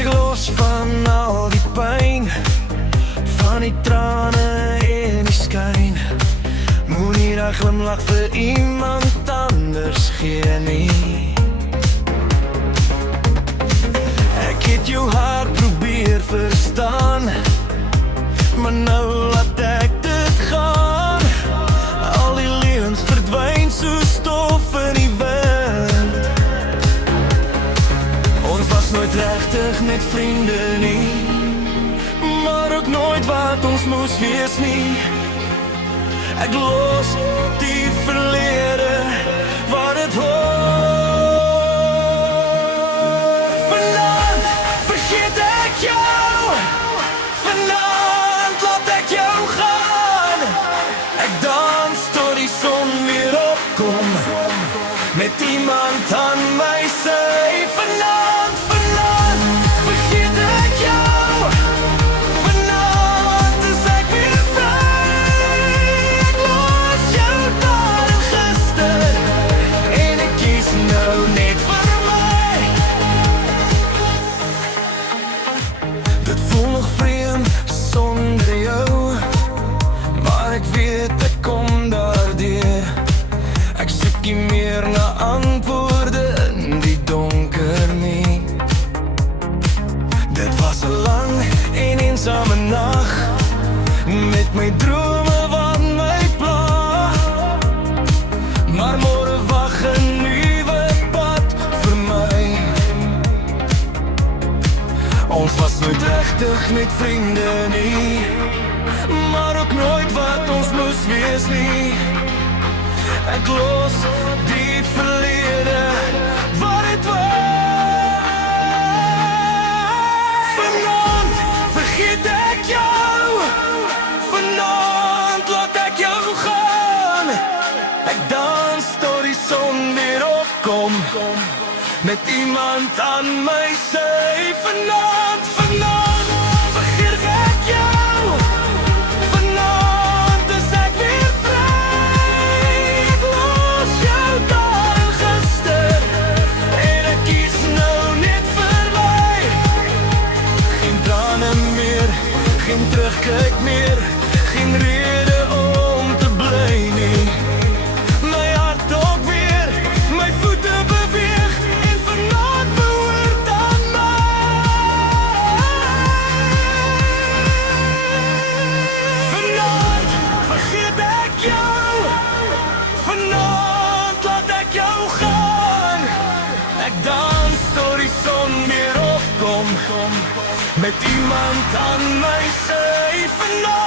Breek los van al die pyn, van die trane en die skyn. Moenie daai glimlach vir iemand anders gee nie. Ek het jou hart probeer verstaan, maar nou laat ek dit gaan. Al die leuns verdwyn so stof in die wind. Ons was nooit regtig net vriende nie, maar ook nooit wat ons moes wees nie. Ek los die verlede waar het hoort. Vanaand vergeet ek jou, vanaand laat ek jou gaan. Ek dans tot die son weer opkom, met iemand aan my sy. Vanaand vergeet ek jou, vanaand is ek weer vry. Ek los jou daar en gister, en ek kies nou net vir my. Dit voel nog vreemd sonder jou, maar ek weet ek kom daardeur. Ek soek nie meer na antwoorde in die donker nie. Dit was 'n lang en eensame nag, met my drome wat my pla. Maar môre wag 'n nuwe pad vir my. Ons was nooit regtig net vriende nie, maar ook nooit wat ons moes wees nie. Ek los die verlede waar het was. Vanaand vergeet ek jou, vanaand laat ek jou gaan. Ek dans tot die son weer opkom, met iemand aan my sy. Vanaand vergeet ek jou, vanaand is ek weer vry. Ek los jou daar en gister, en ek kies nou net vir my. Geen trane meer, geen terugkyk meer, geen rede om te bly nie. My hart ook weer, my voete beweeg, en vanaand behoort aan my. Vanaand vergeet ek jou, vanaand laat ek jou gaan. Ek dans tot die son weer opkom, met iemand aan my sy. Vanaand